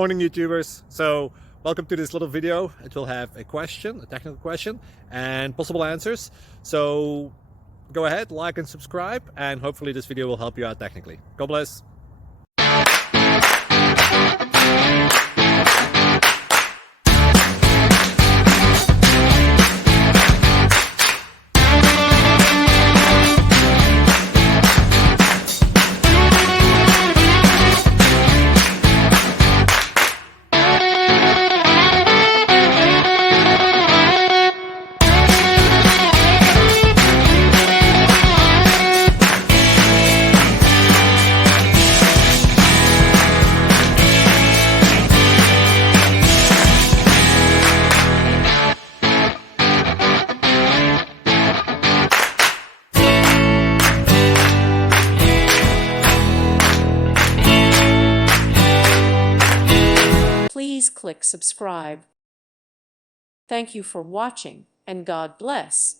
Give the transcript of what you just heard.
Morning YouTubers. So welcome to this little video. It will have a question, a technical question, and possible answers. So go ahead, like and subscribe, and hopefully this video will help you out technically. God bless. Please click subscribe. Thank you for watching, and God bless.